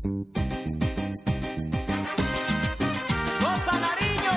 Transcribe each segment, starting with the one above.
¡Goza, Nariño!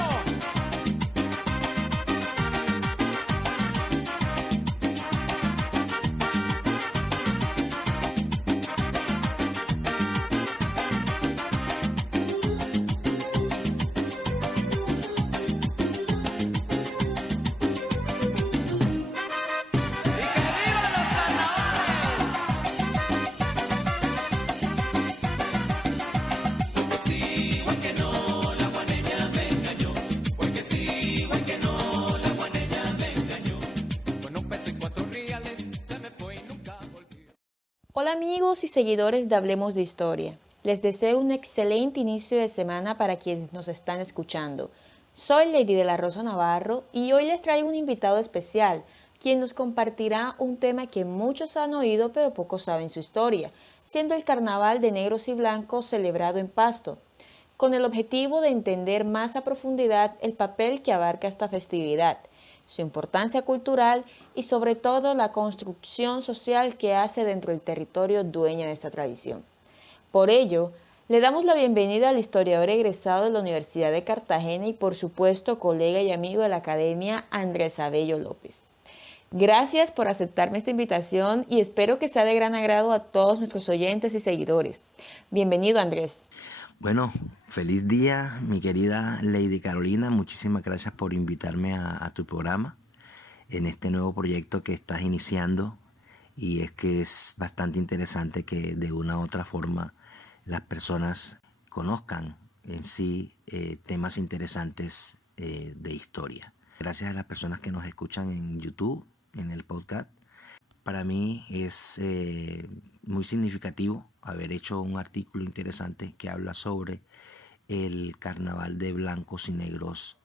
Hola amigos y seguidores de Hablemos de Historia. Les deseo un excelente inicio de semana para quienes nos están escuchando. Soy Lady de la Rosa Navarro y hoy les traigo un invitado especial, quien nos compartirá un tema que muchos han oído pero pocos saben su historia, siendo el Carnaval de Negros y Blancos celebrado en Pasto, con el objetivo de entender más a profundidad el papel que abarca esta festividad, su importancia cultural y sobre todo la construcción social que hace dentro del territorio dueña de esta tradición. Por ello, le damos la bienvenida al historiador egresado de la Universidad de Cartagena y por supuesto colega y amigo de la Academia, Andrés Abello López. Gracias por aceptarme esta invitación y espero que sea de gran agrado a todos nuestros oyentes y seguidores. Bienvenido, Andrés. Bueno, feliz día, mi querida Lady Carolina. Muchísimas gracias por invitarme a tu programa en este nuevo proyecto que estás iniciando. Y es que es bastante interesante que de una u otra forma las personas conozcan en sí temas interesantes de historia. Gracias a las personas que nos escuchan en YouTube, en el podcast. Para mí es muy significativo haber hecho un artículo interesante que habla sobre el carnaval de blancos y negros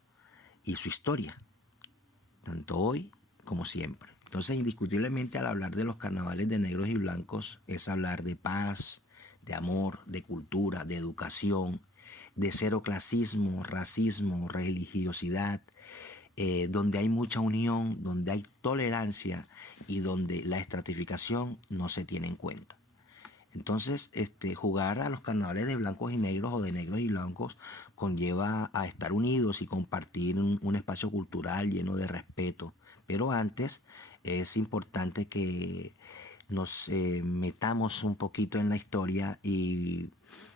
y su historia, tanto hoy como siempre. Entonces, indiscutiblemente, al hablar de los carnavales de negros y blancos es hablar de paz, de amor, de cultura, de educación, de cero clasismo, racismo, religiosidad, donde hay mucha unión, donde hay tolerancia y donde la estratificación no se tiene en cuenta. Entonces, jugar a los carnavales de blancos y negros o de negros y blancos conlleva a estar unidos y compartir un espacio cultural lleno de respeto. Pero antes es importante que nos metamos un poquito en la historia y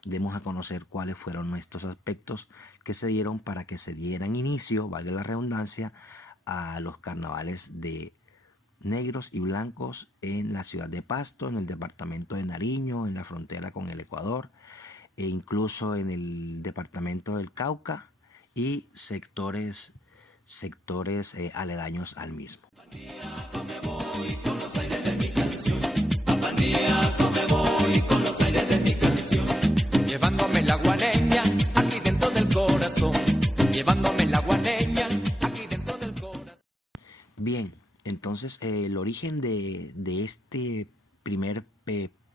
demos a conocer cuáles fueron estos aspectos que se dieron para que se dieran inicio, valga la redundancia, a los carnavales de negros y blancos en la ciudad de Pasto, en el departamento de Nariño, en la frontera con el Ecuador, e incluso en el departamento del Cauca y sectores aledaños al mismo. Llevándome la guaneña aquí dentro del corazón. Llevándome la guaneña aquí dentro del corazón. Bien, entonces el origen de este primer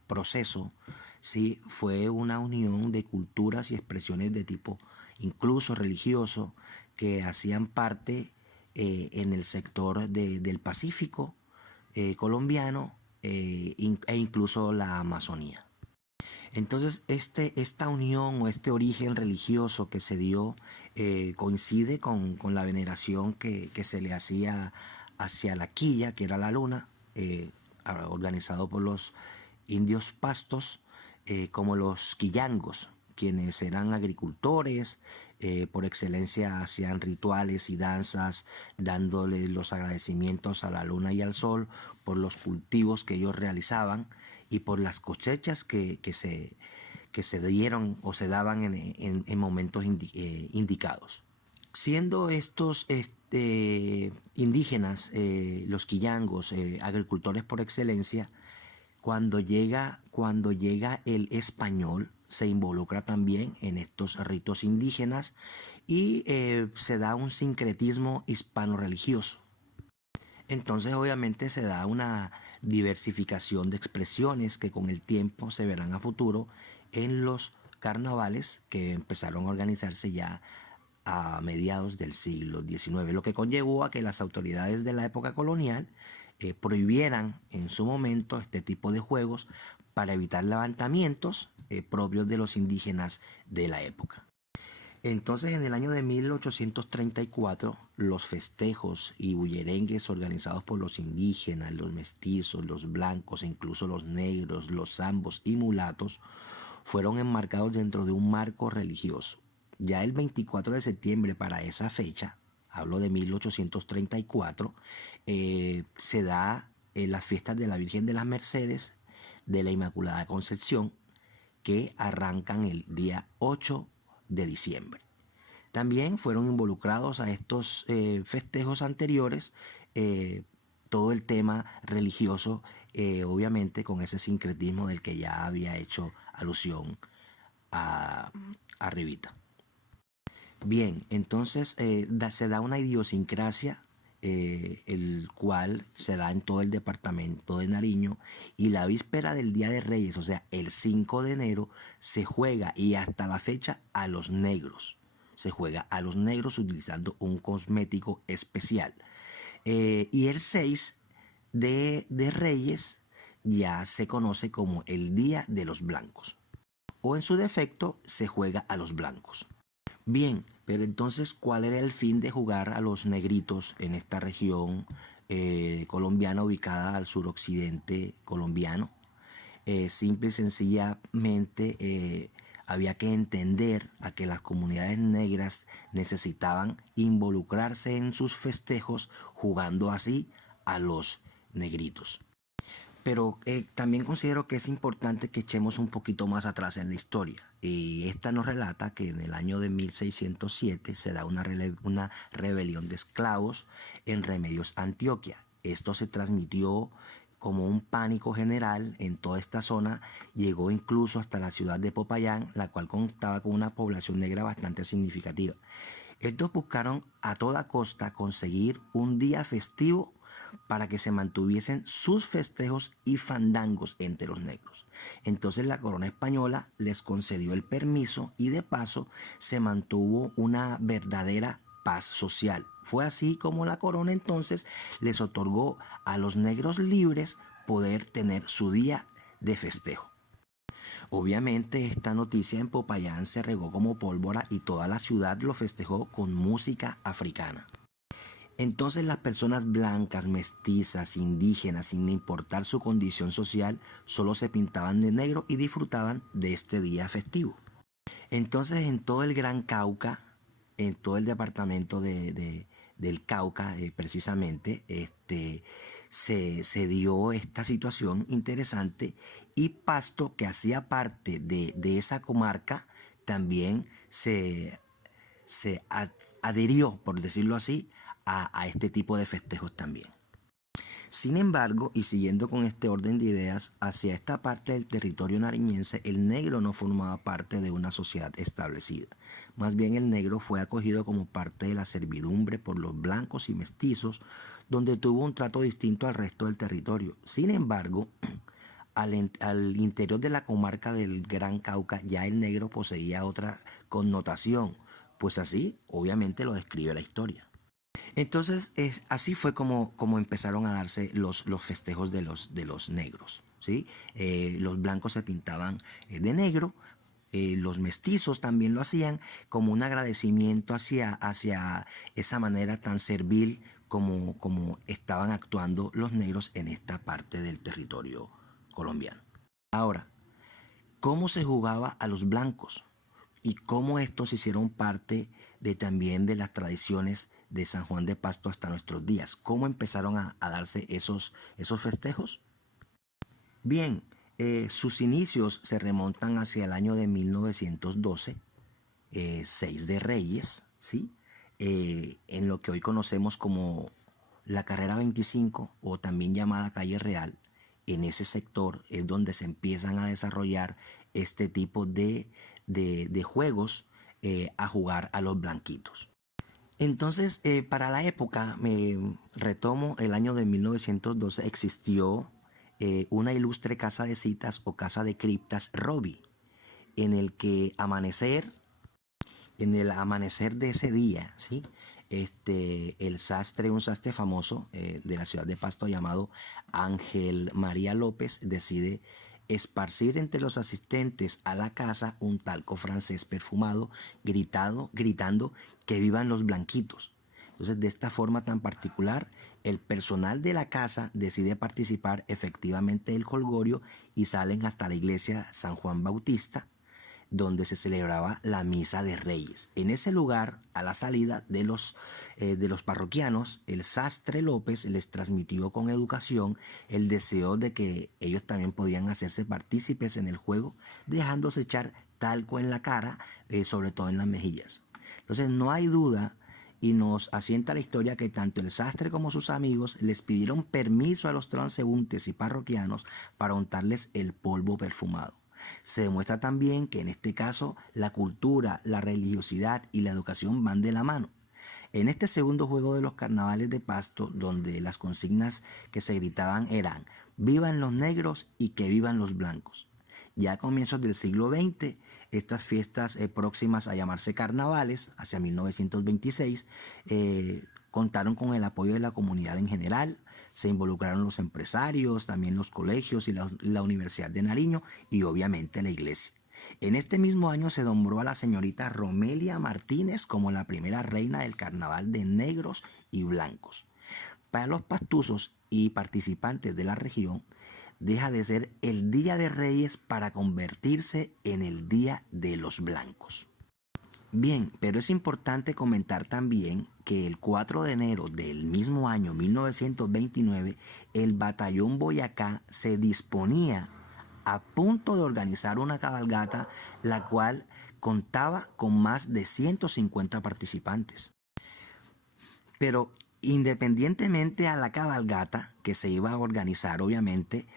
proceso, sí, fue una unión de culturas y expresiones de tipo incluso religioso que hacían parte en el sector del Pacífico colombiano e incluso la Amazonía. Entonces esta unión o este origen religioso que se dio coincide con la veneración que se le hacía hacia la quilla, que era la luna, organizado por los indios pastos, como los quillangos, quienes eran agricultores, por excelencia hacían rituales y danzas, dándole los agradecimientos a la luna y al sol por los cultivos que ellos realizaban y por las cosechas que se dieron o se daban en momentos indicados. Siendo estos indígenas, los quillangos, agricultores por excelencia, cuando llega el español, se involucra también en estos ritos indígenas y se da un sincretismo hispano-religioso. Entonces obviamente se da una diversificación de expresiones que con el tiempo se verán a futuro en los carnavales que empezaron a organizarse ya a mediados del siglo XIX, lo que conllevó a que las autoridades de la época colonial prohibieran en su momento este tipo de juegos para evitar levantamientos propios de los indígenas de la época. Entonces, en el año de 1834, los festejos y bullerengues organizados por los indígenas, los mestizos, los blancos e incluso los negros, los zambos y mulatos fueron enmarcados dentro de un marco religioso. Ya el 24 de septiembre, para esa fecha, hablo de 1834, se da las fiestas de la Virgen de las Mercedes, de la Inmaculada Concepción, que arrancan el día 8 de diciembre. También fueron involucrados a estos festejos anteriores todo el tema religioso, obviamente con ese sincretismo del que ya había hecho alusión a Rivita. Bien, entonces se da una idiosincrasia, el cual se da en todo el departamento de Nariño, y la víspera del Día de Reyes, o sea, el 5 de enero, se juega, y hasta la fecha, a los negros. Se juega a los negros utilizando un cosmético especial. Y el 6 de Reyes ya se conoce como el Día de los Blancos, o en su defecto se juega a los blancos. Bien, pero entonces, ¿cuál era el fin de jugar a los negritos en esta región colombiana ubicada al suroccidente colombiano? Simple y sencillamente había que entender a que las comunidades negras necesitaban involucrarse en sus festejos jugando así a los negritos. Pero también considero que es importante que echemos un poquito más atrás en la historia. Y esta nos relata que en el año de 1607 se da una rebelión de esclavos en Remedios, Antioquia. Esto se transmitió como un pánico general en toda esta zona, llegó incluso hasta la ciudad de Popayán, la cual contaba con una población negra bastante significativa. Estos buscaron a toda costa conseguir un día festivo para que se mantuviesen sus festejos y fandangos entre los negros. Entonces la corona española les concedió el permiso y de paso se mantuvo una verdadera paz social. Fue así como la corona entonces les otorgó a los negros libres poder tener su día de festejo. Obviamente esta noticia en Popayán se regó como pólvora y toda la ciudad lo festejó con música africana. Entonces las personas blancas, mestizas, indígenas, sin importar su condición social, solo se pintaban de negro y disfrutaban de este día festivo. Entonces en todo el Gran Cauca, en todo el departamento del Cauca precisamente, se dio esta situación interesante, y Pasto, que hacía parte de esa comarca, también se adhirió, por decirlo así, a este tipo de festejos también. Sin embargo, y siguiendo con este orden de ideas, hacia esta parte del territorio nariñense, el negro no formaba parte de una sociedad establecida. Más bien el negro fue acogido como parte de la servidumbre por los blancos y mestizos, donde tuvo un trato distinto al resto del territorio. Sin embargo, al interior de la comarca del Gran Cauca, ya el negro poseía otra connotación, pues así, obviamente, lo describe la historia. Entonces, así fue como empezaron a darse los festejos de los negros, ¿sí? Los blancos se pintaban de negro, los mestizos también lo hacían como un agradecimiento hacia esa manera tan servil como estaban actuando los negros en esta parte del territorio colombiano. Ahora, ¿cómo se jugaba a los blancos? Y cómo estos hicieron parte también de las tradiciones de San Juan de Pasto hasta nuestros días. ¿Cómo empezaron a darse esos festejos? Bien, sus inicios se remontan hacia el año de 1912, 6 de Reyes, ¿sí? En lo que hoy conocemos como la Carrera 25, o también llamada Calle Real. En ese sector es donde se empiezan a desarrollar este tipo de juegos a jugar a los blanquitos. Entonces, para la época, me retomo el año de 1912, existió una ilustre casa de citas o casa de criptas Robbie, en el que en el amanecer de ese día, ¿sí? Un sastre famoso de la ciudad de Pasto llamado Ángel María López decide esparcir entre los asistentes a la casa un talco francés perfumado, gritando que vivan los blanquitos. Entonces, de esta forma tan particular, el personal de la casa decide participar efectivamente del jolgorio y salen hasta la iglesia San Juan Bautista, donde se celebraba la Misa de Reyes. En ese lugar, a la salida de los parroquianos, el sastre López les transmitió con educación el deseo de que ellos también podían hacerse partícipes en el juego, dejándose echar talco en la cara, sobre todo en las mejillas. Entonces, no hay duda, y nos asienta la historia, que tanto el sastre como sus amigos les pidieron permiso a los transeúntes y parroquianos para untarles el polvo perfumado. Se demuestra también que en este caso la cultura, la religiosidad y la educación van de la mano. En este segundo juego de los carnavales de Pasto, donde las consignas que se gritaban eran "vivan los negros" y "que vivan los blancos". Ya a comienzos del siglo XX, estas fiestas próximas a llamarse carnavales, hacia 1926, contaron con el apoyo de la comunidad en general. Se involucraron los empresarios, también los colegios y la Universidad de Nariño y obviamente la iglesia. En este mismo año se nombró a la señorita Romelia Martínez como la primera reina del carnaval de negros y blancos. Para los pastuzos y participantes de la región, deja de ser el Día de Reyes para convertirse en el Día de los Blancos. Bien, pero es importante comentar también que el 4 de enero del mismo año 1929, el Batallón Boyacá se disponía a punto de organizar una cabalgata, la cual contaba con más de 150 participantes. Pero independientemente a la cabalgata que se iba a organizar, obviamente,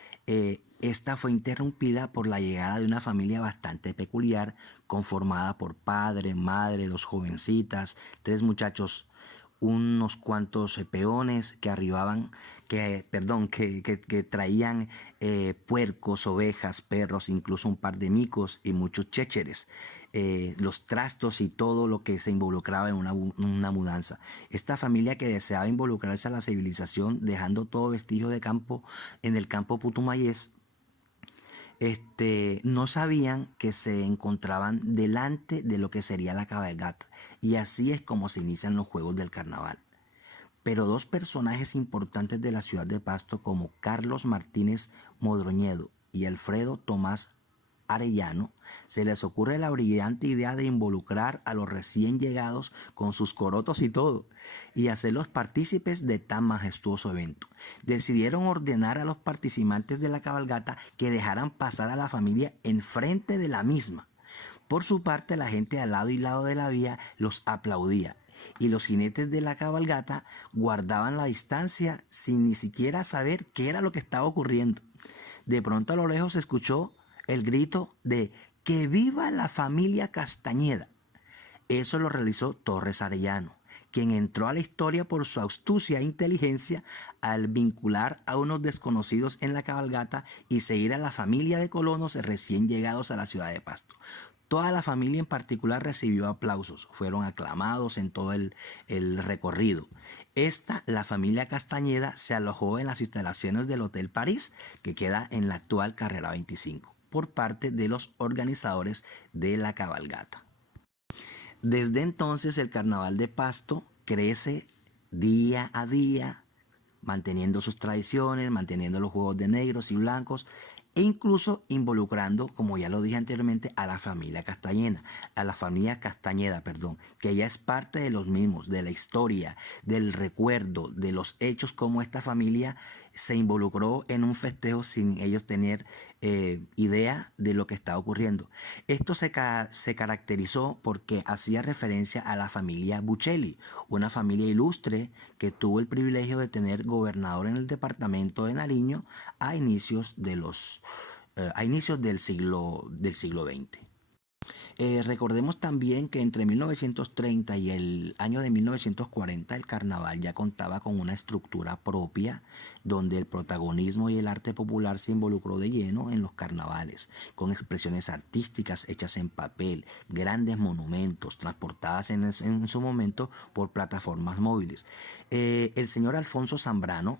esta fue interrumpida por la llegada de una familia bastante peculiar, conformada por padre, madre, dos jovencitas, tres muchachos, unos cuantos peones que arribaban, que traían puercos, ovejas, perros, incluso un par de micos y muchos chécheres, los trastos y todo lo que se involucraba en una mudanza. Esta familia, que deseaba involucrarse a la civilización, dejando todo vestigio de campo en el campo putumayés, no sabían que se encontraban delante de lo que sería la cabalgata, y así es como se inician los juegos del carnaval. Pero dos personajes importantes de la ciudad de Pasto, como Carlos Martínez Modroñedo y Alfredo Tomás Arellano, se les ocurre la brillante idea de involucrar a los recién llegados con sus corotos y todo, y hacerlos partícipes de tan majestuoso evento. Decidieron ordenar a los participantes de la cabalgata que dejaran pasar a la familia enfrente de la misma. Por su parte, la gente al lado y lado de la vía los aplaudía, y los jinetes de la cabalgata guardaban la distancia sin ni siquiera saber qué era lo que estaba ocurriendo. De pronto, a lo lejos se escuchó el grito de "¡Que viva la familia Castañeda!". Eso lo realizó Torres Arellano, quien entró a la historia por su astucia e inteligencia al vincular a unos desconocidos en la cabalgata y seguir a la familia de colonos recién llegados a la ciudad de Pasto. Toda la familia en particular recibió aplausos, fueron aclamados en todo el recorrido. La familia Castañeda, se alojó en las instalaciones del Hotel París, que queda en la actual Carrera 25, por parte de los organizadores de la cabalgata. Desde entonces, el carnaval de Pasto crece día a día, manteniendo sus tradiciones, manteniendo los juegos de negros y blancos, e incluso involucrando, como ya lo dije anteriormente, a la familia Castañeda, que ya es parte de los mismos, de la historia, del recuerdo, de los hechos, como esta familia se involucró en un festejo sin ellos tener idea de lo que estaba ocurriendo. Esto se caracterizó porque hacía referencia a la familia Buccelli, una familia ilustre que tuvo el privilegio de tener gobernador en el departamento de Nariño a inicios del siglo XX. Recordemos también que entre 1930 y el año de 1940 el carnaval ya contaba con una estructura propia, donde el protagonismo y el arte popular se involucró de lleno en los carnavales, con expresiones artísticas hechas en papel, grandes monumentos transportadas en su momento por plataformas móviles. El señor Alfonso Zambrano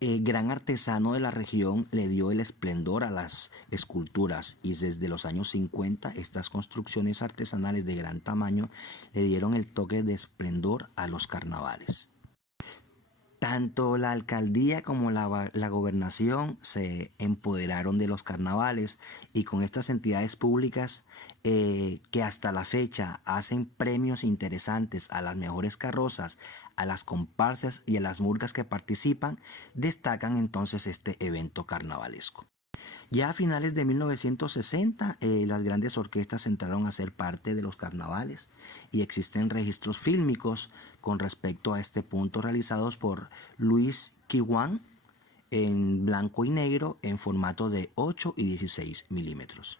gran artesano de la región, le dio el esplendor a las esculturas y desde los años 50 estas construcciones artesanales de gran tamaño le dieron el toque de esplendor a los carnavales. Tanto la alcaldía como la gobernación se empoderaron de los carnavales y con estas entidades públicas que hasta la fecha hacen premios interesantes a las mejores carrozas, a las comparsas y a las murgas que participan, destacan entonces este evento carnavalesco. Ya a finales de 1960, las grandes orquestas entraron a ser parte de los carnavales y existen registros fílmicos con respecto a este punto realizados por Luis Kiwan en blanco y negro en formato de 8 y 16 milímetros.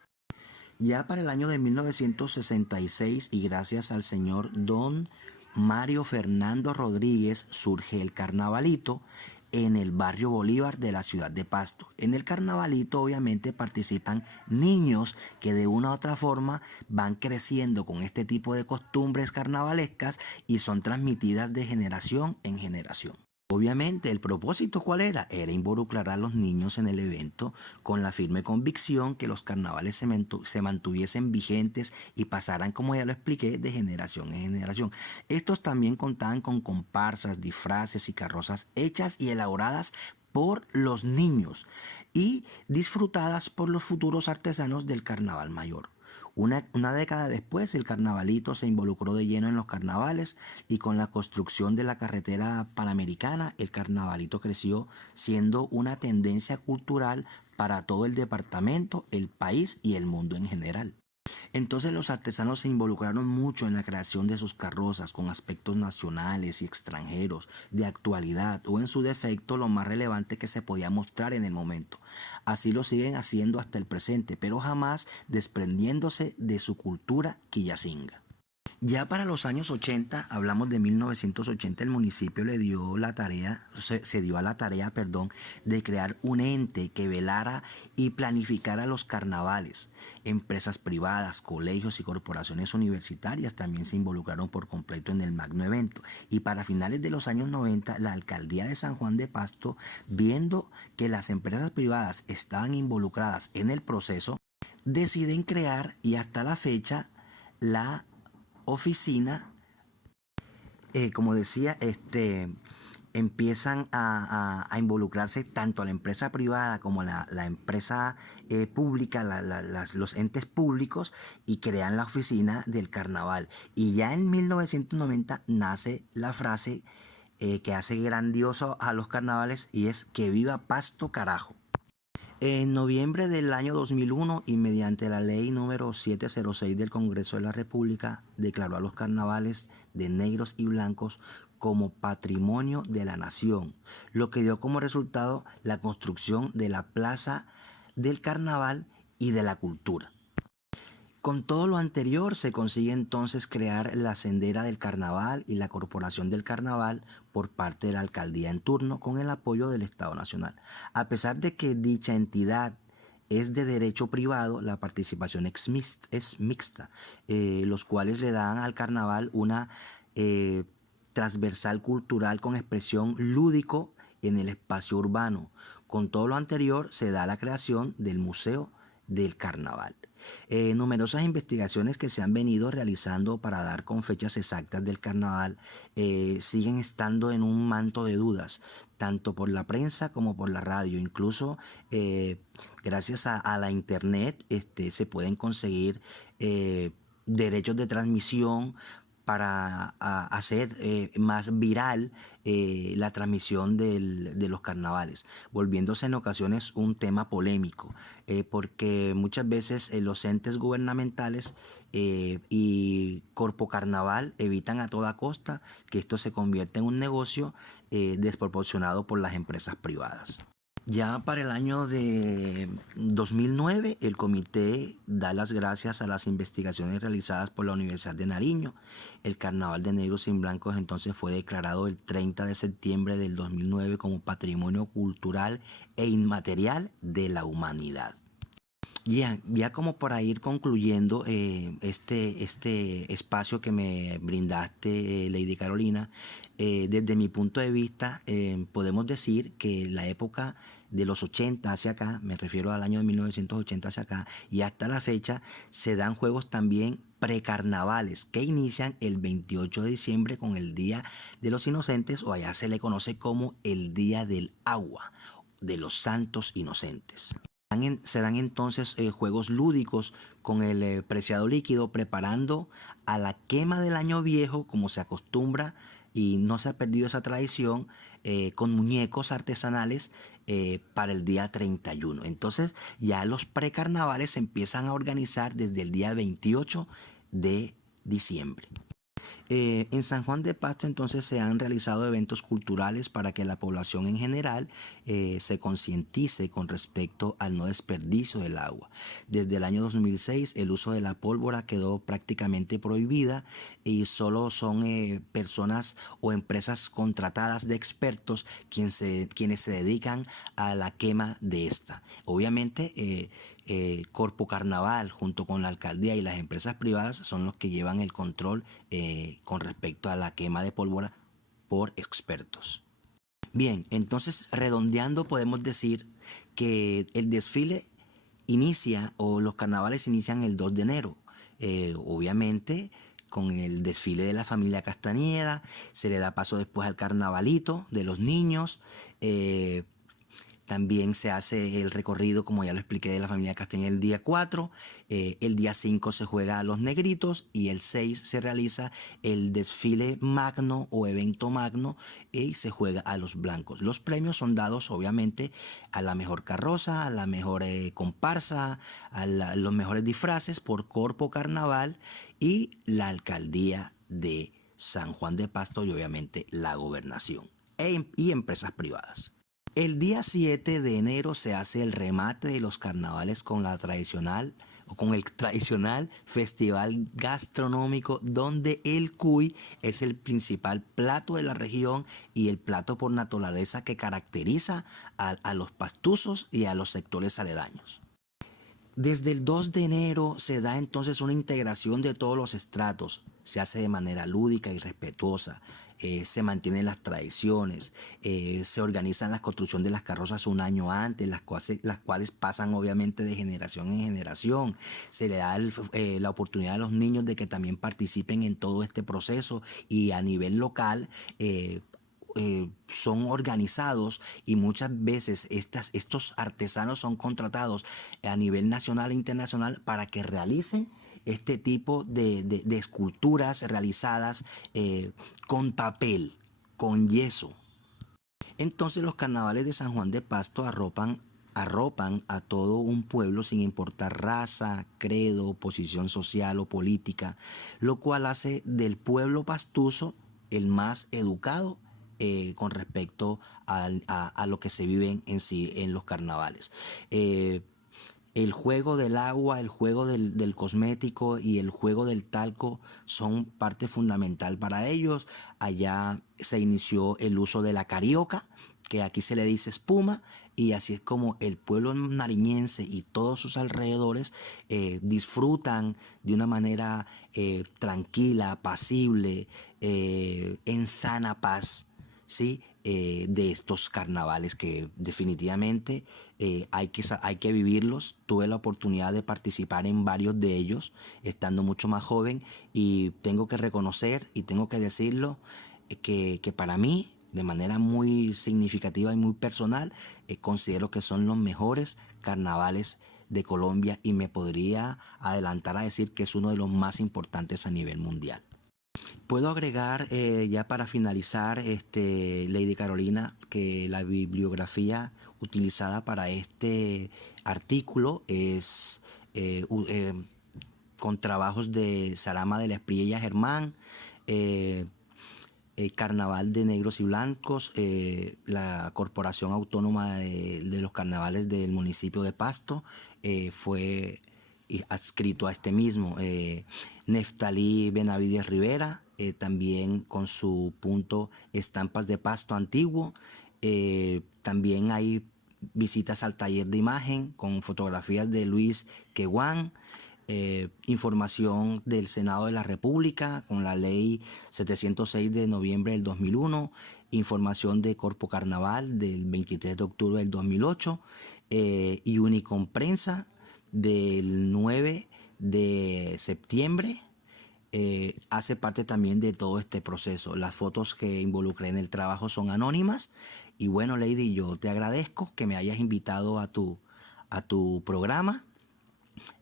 Ya para el año de 1966 y gracias al señor Don Mario Fernando Rodríguez surge el Carnavalito en el barrio Bolívar de la ciudad de Pasto. En el Carnavalito obviamente participan niños que de una u otra forma van creciendo con este tipo de costumbres carnavalescas y son transmitidas de generación en generación. Obviamente, ¿el propósito cuál era? Era involucrar a los niños en el evento con la firme convicción que los carnavales se mantuviesen vigentes y pasaran, como ya lo expliqué, de generación en generación. Estos también contaban con comparsas, disfraces y carrozas hechas y elaboradas por los niños y disfrutadas por los futuros artesanos del Carnaval Mayor. Una década después, el Carnavalito se involucró de lleno en los carnavales y con la construcción de la carretera panamericana, el Carnavalito creció siendo una tendencia cultural para todo el departamento, el país y el mundo en general. Entonces los artesanos se involucraron mucho en la creación de sus carrozas con aspectos nacionales y extranjeros, de actualidad o en su defecto lo más relevante que se podía mostrar en el momento. Así lo siguen haciendo hasta el presente, pero jamás desprendiéndose de su cultura quillacinga. Ya para los años 80, hablamos de 1980, el municipio le dio la tarea, se dio a la tarea, de crear un ente que velara y planificara los carnavales. Empresas privadas, colegios y corporaciones universitarias también se involucraron por completo en el magno evento. Y para finales de los años 90, la alcaldía de San Juan de Pasto, viendo que las empresas privadas estaban involucradas en el proceso, deciden crear y hasta la fecha la oficina, como decía, empiezan a involucrarse tanto la empresa privada como la empresa pública, los entes públicos y crean la oficina del carnaval. Y ya en 1990 nace la frase que hace grandioso a los carnavales y es que viva Pasto carajo. En noviembre del año 2001 y mediante la ley número 706 del Congreso de la República declaró a los carnavales de negros y blancos como patrimonio de la nación, lo que dio como resultado la construcción de la Plaza del Carnaval y de la Cultura. Con todo lo anterior se consigue entonces crear la Sendera del Carnaval y la Corporación del Carnaval por parte de la alcaldía en turno con el apoyo del Estado Nacional. A pesar de que dicha entidad es de derecho privado, la participación es mixta, los cuales le dan al carnaval una transversal cultural con expresión lúdico en el espacio urbano. Con todo lo anterior se da la creación del Museo del Carnaval. Numerosas investigaciones que se han venido realizando para dar con fechas exactas del carnaval siguen estando en un manto de dudas, tanto por la prensa como por la radio. Incluso gracias a la internet se pueden conseguir derechos de transmisión para hacer más viral la transmisión de los carnavales, volviéndose en ocasiones un tema polémico, porque muchas veces los entes gubernamentales y Corpo Carnaval evitan a toda costa que esto se convierta en un negocio desproporcionado por las empresas privadas. Ya para el año de 2009, el comité da las gracias a las investigaciones realizadas por la Universidad de Nariño. El Carnaval de Negros y Blancos entonces fue declarado el 30 de septiembre del 2009 como Patrimonio Cultural e Inmaterial de la Humanidad. Ya como para ir concluyendo este espacio que me brindaste, Lady Carolina, desde mi punto de vista, podemos decir que la época de los 80 hacia acá, me refiero al año de 1980 hacia acá, y hasta la fecha, se dan juegos también precarnavales que inician el 28 de diciembre con el Día de los Inocentes, o allá se le conoce como el Día del Agua, de los Santos Inocentes. Se dan entonces juegos lúdicos con el preciado líquido, preparando a la quema del año viejo, como se acostumbra y no se ha perdido esa tradición, con muñecos artesanales para el día 31. Entonces ya los precarnavales se empiezan a organizar desde el día 28 de diciembre. En San Juan de Pasto entonces se han realizado eventos culturales para que la población en general se concientice con respecto al no desperdicio del agua. Desde el año 2006 el uso de la pólvora quedó prácticamente prohibida y solo son personas o empresas contratadas de expertos quienes se dedican a la quema de esta. Obviamente Corpo Carnaval junto con la alcaldía y las empresas privadas son los que llevan el control con respecto a la quema de pólvora por expertos. Bien, entonces redondeando podemos decir que el desfile inicia o los carnavales inician el 2 de enero. Obviamente con el desfile de la familia Castañeda, se le da paso después al carnavalito de los niños. También se hace el recorrido, como ya lo expliqué, de la familia Castañeda el día 4. El día 5 se juega a los negritos y el 6 se realiza el desfile magno o evento magno y se juega a los blancos. Los premios son dados obviamente a la mejor carroza, a la mejor comparsa, los mejores disfraces por Corpo Carnaval y la alcaldía de San Juan de Pasto y obviamente la gobernación y empresas privadas. El día 7 de enero se hace el remate de los carnavales con el tradicional festival gastronómico donde el cuy es el principal plato de la región y el plato por naturaleza que caracteriza a los pastuzos y a los sectores aledaños. Desde el 2 de enero se da entonces una integración de todos los estratos, se hace de manera lúdica y respetuosa, se mantienen las tradiciones, se organizan la construcción de las carrozas un año antes, las cuales pasan obviamente de generación en generación, se le da la oportunidad a los niños de que también participen en todo este proceso y a nivel local son organizados y muchas veces estos artesanos son contratados a nivel nacional e internacional para que realicen este tipo de esculturas realizadas con papel, con yeso. Entonces los carnavales de San Juan de Pasto arropan a todo un pueblo sin importar raza, credo, posición social o política, lo cual hace del pueblo pastuso el más educado con respecto a lo que se vive en sí en los carnavales. El juego del agua, el juego del cosmético y el juego del talco son parte fundamental para ellos. Allá se inició el uso de la carioca, que aquí se le dice espuma, y así es como el pueblo nariñense y todos sus alrededores disfrutan de una manera tranquila, apacible, en sana paz, ¿sí? De estos carnavales que definitivamente hay que vivirlos. Tuve la oportunidad de participar en varios de ellos estando mucho más joven y tengo que reconocer y tengo que decirlo que para mí de manera muy significativa y muy personal considero que son los mejores carnavales de Colombia y me podría adelantar a decir que es uno de los más importantes a nivel mundial. Puedo agregar ya para finalizar, Lady Carolina, que la bibliografía utilizada para este artículo es con trabajos de Sarama de la Espriella Germán, Carnaval de Negros y Blancos, la Corporación Autónoma de los Carnavales del municipio de Pasto, fue adscrito a este mismo. Neftalí Benavides Rivera, también con su punto Estampas de Pasto Antiguo. También hay visitas al taller de imagen con fotografías de Luis Queguán, información del Senado de la República con la ley 706 de noviembre del 2001, información de Corpo Carnaval del 23 de octubre del 2008 y Unicomprensa del 9 de septiembre. Hace parte también de todo este proceso. Las fotos que involucré en el trabajo son anónimas. Y bueno, Lady, yo te agradezco que me hayas invitado a tu programa.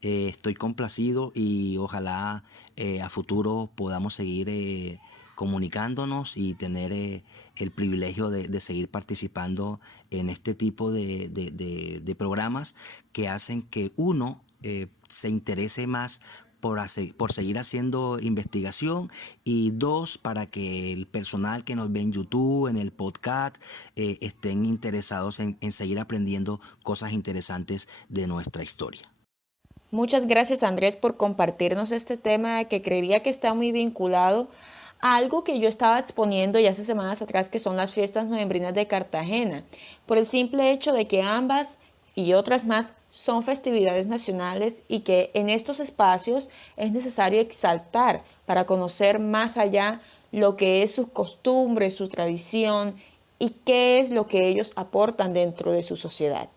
Estoy complacido y ojalá a futuro podamos seguir comunicándonos y tener el privilegio de seguir participando en este tipo de programas que hacen que uno se interese más por seguir haciendo investigación, y dos, para que el personal que nos ve en YouTube, en el podcast, estén interesados en seguir aprendiendo cosas interesantes de nuestra historia. Muchas gracias, Andrés, por compartirnos este tema que creería que está muy vinculado a algo que yo estaba exponiendo ya hace semanas atrás, que son las fiestas novembrinas de Cartagena, por el simple hecho de que ambas y otras más son festividades nacionales y que en estos espacios es necesario exaltar para conocer más allá lo que es su costumbre, su tradición y qué es lo que ellos aportan dentro de su sociedad.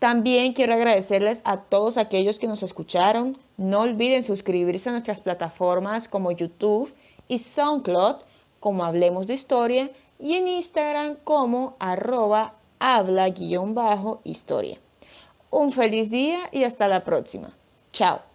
También quiero agradecerles a todos aquellos que nos escucharon. No olviden suscribirse a nuestras plataformas como YouTube y SoundCloud como Hablemos de Historia y en Instagram como @habla_historia. Un feliz día y hasta la próxima. Chao.